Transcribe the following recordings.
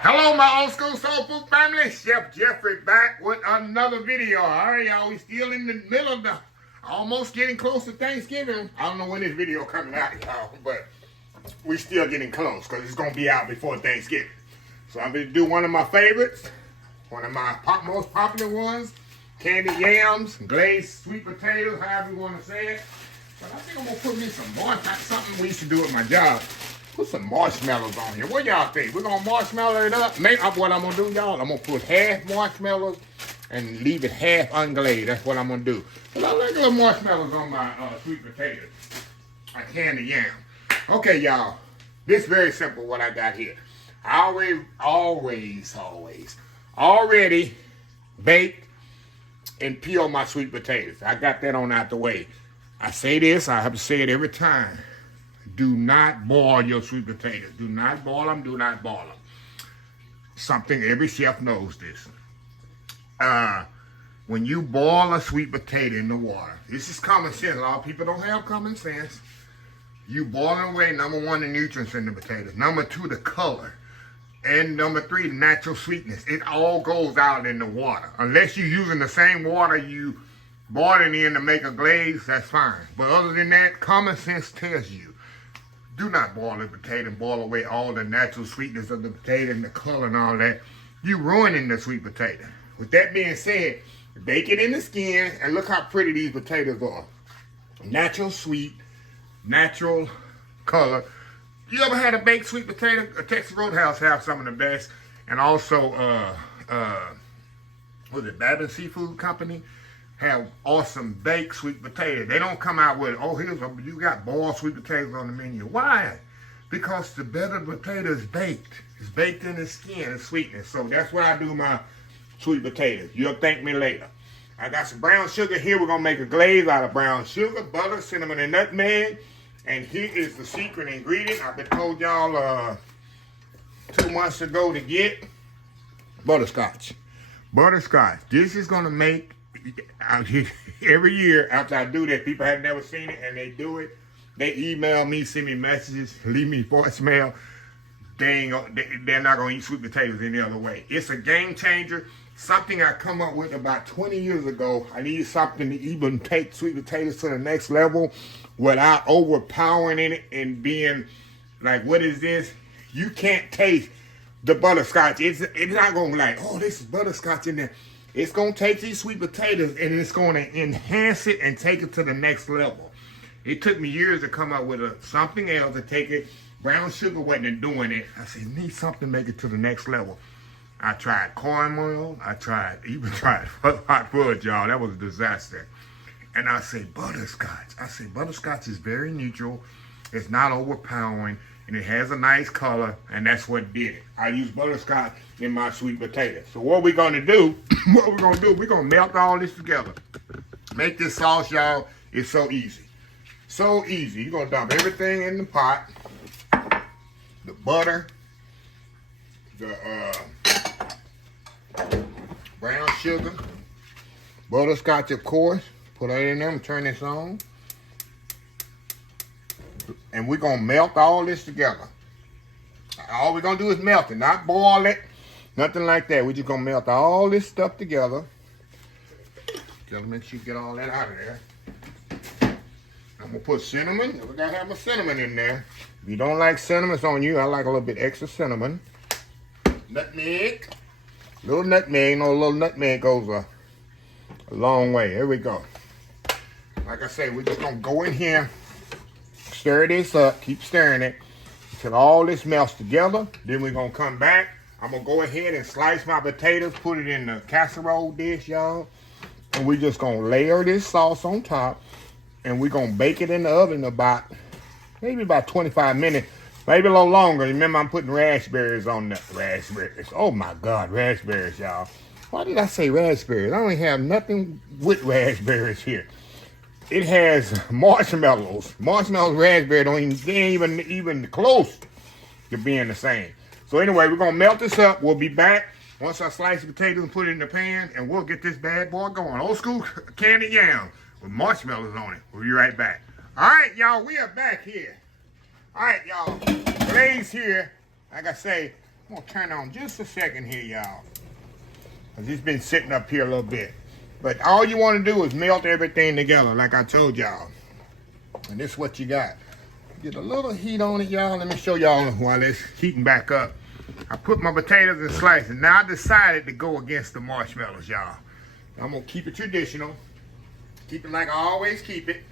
Hello, my old school soul food family. Chef Jeffrey back with another video. All right, y'all. We still in the middle of the almost getting close to Thanksgiving. I don't know when this video coming out, y'all, but we still getting close because it's gonna be out before Thanksgiving. So I'm gonna do one of my favorites, one of my most popular ones, candied yams, glazed sweet potatoes, however you want to say it. But I think I'm gonna put me some more. Something we used to do at my job. Put some marshmallows on here. What y'all think? We're gonna marshmallow it up. Maybe what I'm gonna do, y'all, I'm gonna put half marshmallows and leave it half unglazed. That's what I'm gonna do. But I like little marshmallows on my sweet potatoes. I candy yam. Okay, y'all. This is very simple what I got here. I always already baked and peel my sweet potatoes. I got that on out the way. I say this, I have to say it every time. Do not boil your sweet potatoes. Do not boil them. Do not boil them. Something every chef knows this. When you boil a sweet potato in the water, this is common sense. A lot of people don't have common sense. You boil away, number one, the nutrients in the potatoes. Number two, the color. And number three, the natural sweetness. It all goes out in the water. Unless you're using the same water you boil it in to make a glaze, that's fine. But other than that, common sense tells you, do not boil the potato and boil away all the natural sweetness of the potato and the color and all that. You're ruining the sweet potato. With that being said, bake it in the skin, and look how pretty these potatoes are. Natural sweet, natural color. You ever had a baked sweet potato? A Texas Roadhouse have some of the best. And also, was it Babin Seafood Company? Have awesome baked sweet potatoes. They don't come out with, oh, you got boiled sweet potatoes on the menu. Why? Because the better potato is baked. It's baked in the skin and sweetness. So that's what I do my sweet potatoes. You'll thank me later. I got some brown sugar here. We're going to make a glaze out of brown sugar, butter, cinnamon, and nutmeg. And here is the secret ingredient. I've been told y'all 2 months ago to get butterscotch. Butterscotch. This is going to make every year after I do that, people have never seen it and they do it. They email me, send me messages, leave me voicemail. They're not going to eat sweet potatoes any other way. It's a game changer. Something I come up with about 20 years ago. I need something to even take sweet potatoes to the next level without overpowering it and being like, what is this? You can't taste the butterscotch. It's not going to be like, oh, this is butterscotch in there. It's going to take these sweet potatoes and it's going to enhance it and take it to the next level. It took me years to come up with something else to take it. Brown sugar wasn't doing it. I said, need something to make it to the next level. I tried corn oil. I even tried hot fudge, y'all. That was a disaster. And I say butterscotch. I say butterscotch is very neutral. It's not overpowering. And it has a nice color, and that's what did it. I use butterscotch in my sweet potatoes. So what we're gonna do, we're gonna melt all this together. Make this sauce, y'all. It's so easy. So easy. You're gonna dump everything in the pot. The butter, the brown sugar, butterscotch, of course. Put that in there and turn this on. And we're going to melt all this together. All we're going to do is melt it, not boil it, nothing like that. We're just going to melt all this stuff together. Just make sure you get all that out of there. I'm going to put cinnamon. We got to have my cinnamon in there. If you don't like cinnamon, it's on you. I like a little bit extra cinnamon. Nutmeg. Little nutmeg. A little nutmeg goes a long way. Here we go. Like I say, we're just going to go in here. Stir this up, keep stirring it until all this melts together. Then we're gonna come back. I'm gonna go ahead and slice my potatoes, put it in the casserole dish, y'all. And we're just gonna layer this sauce on top. And we're gonna bake it in the oven maybe about 25 minutes, maybe a little longer. Remember, I'm putting raspberries on the raspberries. Oh my God, raspberries, y'all. Why did I say raspberries? I don't have nothing with raspberries here. It has marshmallows. Marshmallows, raspberry, they ain't even close to being the same. So anyway, we're going to melt this up. We'll be back once I slice the potatoes and put it in the pan, and we'll get this bad boy going. Old school candied yam with marshmallows on it. We'll be right back. All right, y'all, we are back here. All right, y'all. Glaze here, like I say, I'm gonna turn on just a second here, y'all. Cause it's been sitting up here a little bit. But all you want to do is melt everything together, like I told y'all. And this is what you got. Get a little heat on it, y'all. Let me show y'all while it's heating back up. I put my potatoes in slices. Now I decided to go against the marshmallows, y'all. I'm gonna keep it traditional. Keep it like I always keep it.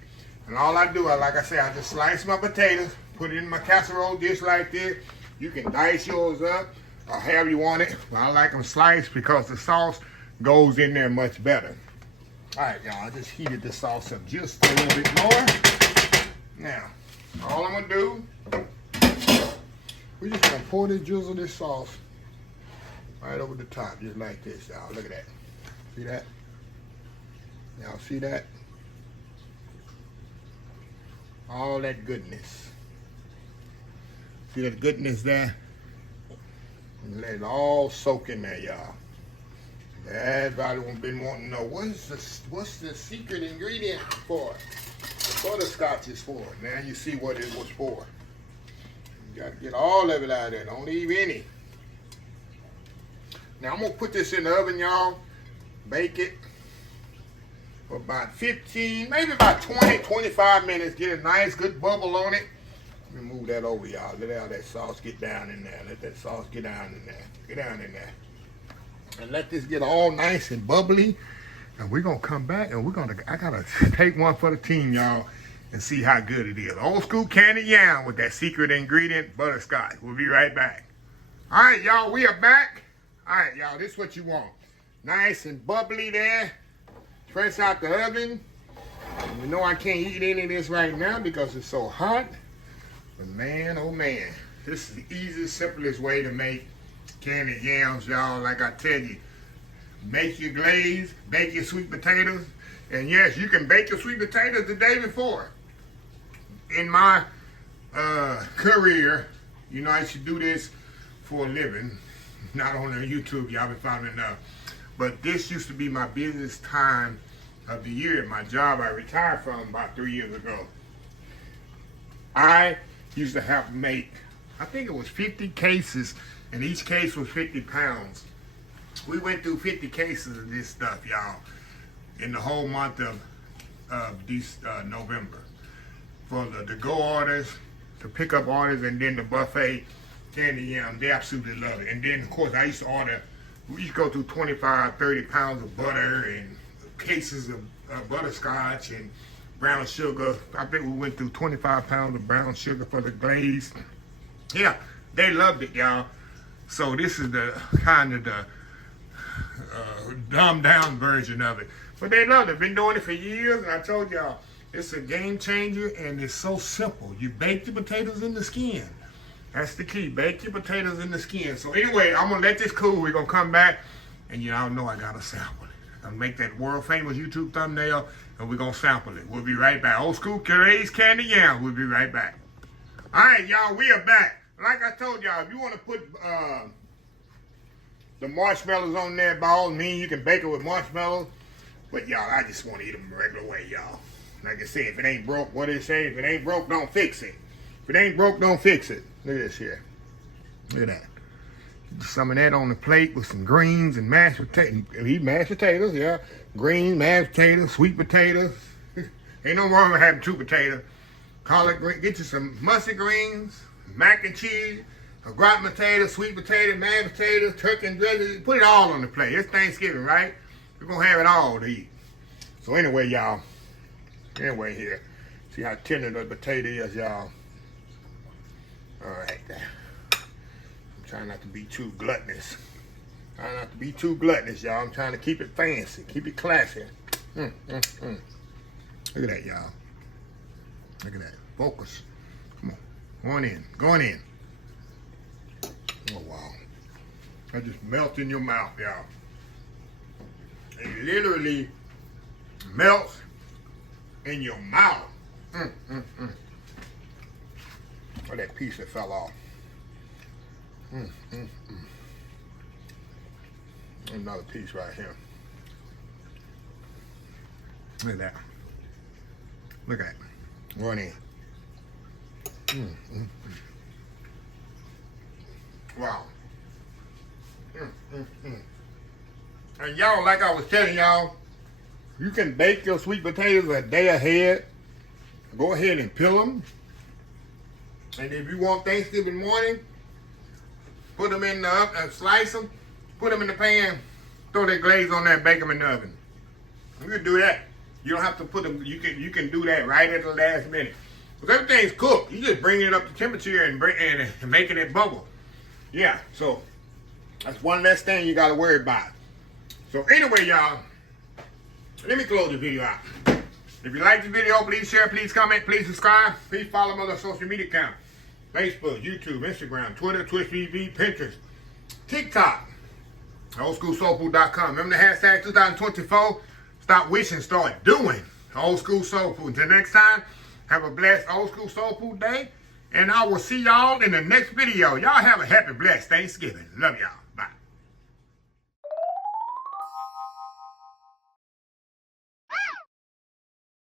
And all I do, like I say, I just slice my potatoes, put it in my casserole dish like this. You can dice yours up or however you want it. But I like them sliced because the sauce goes in there much better. All right, y'all, I just heated the sauce up just a little bit more. Now, all I'm gonna do, we're just gonna pour this drizzle of this sauce right over the top, just like this, y'all. Look at that. See that? Y'all see that? All that goodness. See that goodness there? And let it all soak in there, y'all. Everybody been wanting to know what's the secret ingredient for? The butterscotch is for. Now you see what it was for. You got to get all of it out of there. Don't leave any. Now I'm gonna put this in the oven, y'all. Bake it for about 15, maybe about 20, 25 minutes. Get a nice good bubble on it. Let me move that over, y'all. Let all that sauce get down in there. Let that sauce get down in there. Get down in there. And let this get all nice and bubbly. And we're gonna come back and I gotta take one for the team, y'all, and see how good it is. Old school candied yam with that secret ingredient, butterscotch. We'll be right back. All right, y'all, we are back. All right, y'all, this is what you want. Nice and bubbly there. Fresh out the oven. And you know I can't eat any of this right now because it's so hot. But man, oh man, this is the easiest, simplest way to make candied yams, y'all. Like I tell you, make your glaze, bake your sweet potatoes. And yes, you can bake your sweet potatoes the day before. In my career, you know, I should do this for a living. Not only on YouTube, y'all been finding enough. But this used to be my busiest time of the year. My job I retired from about 3 years ago. I used to have to make, I think it was 50 cases, and each case was 50 pounds. We went through 50 cases of this stuff, y'all, in the whole month of November. For the to-go orders, the pickup orders, and then the buffet candy yam. They absolutely love it. And then, of course, I used to order, we used to go through 25, 30 pounds of butter and cases of butterscotch and brown sugar. I think we went through 25 pounds of brown sugar for the glaze. Yeah, they loved it, y'all. So this is the kind of the dumbed down version of it. But they loved it. Been doing it for years, and I told y'all, it's a game changer, and it's so simple. You bake the potatoes in the skin. That's the key. Bake your potatoes in the skin. So anyway, I'm going to let this cool. We're going to come back, and y'all know I got to sample it. I'm going to make that world famous YouTube thumbnail, and we're going to sample it. We'll be right back. Old school glazed candy yam. We'll be right back. All right, y'all, we are back. Like I told y'all, if you want to put the marshmallows on there, by all means, you can bake it with marshmallows. But y'all, I just want to eat them the regular way, y'all. Like I said, if it ain't broke, what did it say? If it ain't broke, don't fix it. If it ain't broke, don't fix it. Look at this here. Look at that. Some of that on the plate with some greens and mashed potatoes. Eat mashed potatoes, yeah. Greens, mashed potatoes, sweet potatoes. Ain't no wrong with having 2 potatoes. Collard green. Get you some mustard greens, mac and cheese, a gratin potato, sweet potato, mashed potatoes, turkey and dressing. Put it all on the plate. It's Thanksgiving, right? We're going to have it all to eat. So anyway, y'all. Anyway, here. See how tender the potato is, y'all. All right. I'm trying not to be too gluttonous. Trying not to be too gluttonous, y'all. I'm trying to keep it fancy. Keep it classy. Look at that, y'all. Look at that. Focus. Come on. Going in. Going in. Oh, wow. That just melts in your mouth, y'all. It literally melts in your mouth. Oh, that piece that fell off. Another piece right here. Look at that. Look at that. Going in. Wow. And y'all, like I was telling y'all, you can bake your sweet potatoes a day ahead. Go ahead and peel them. And if you want Thanksgiving morning, put them in the oven, slice them, put them in the pan, throw that glaze on there, and bake them in the oven. You can do that. You don't have to put them. You can do that right at the last minute. Because everything's cooked. You just bringing it up to temperature and making it bubble. Yeah. So that's one less thing you got to worry about. So anyway, y'all, let me close the video out. If you like the video, please share, please comment, please subscribe. Please follow my other social media accounts. Facebook, YouTube, Instagram, Twitter, Twitch TV, Pinterest, TikTok, oldschoolsoulfood.com. Remember the hashtag 2024? Stop wishing, start doing. Old School Soul Food. Until next time, have a blessed Old School Soul Food day. And I will see y'all in the next video. Y'all have a happy, blessed Thanksgiving. Love y'all.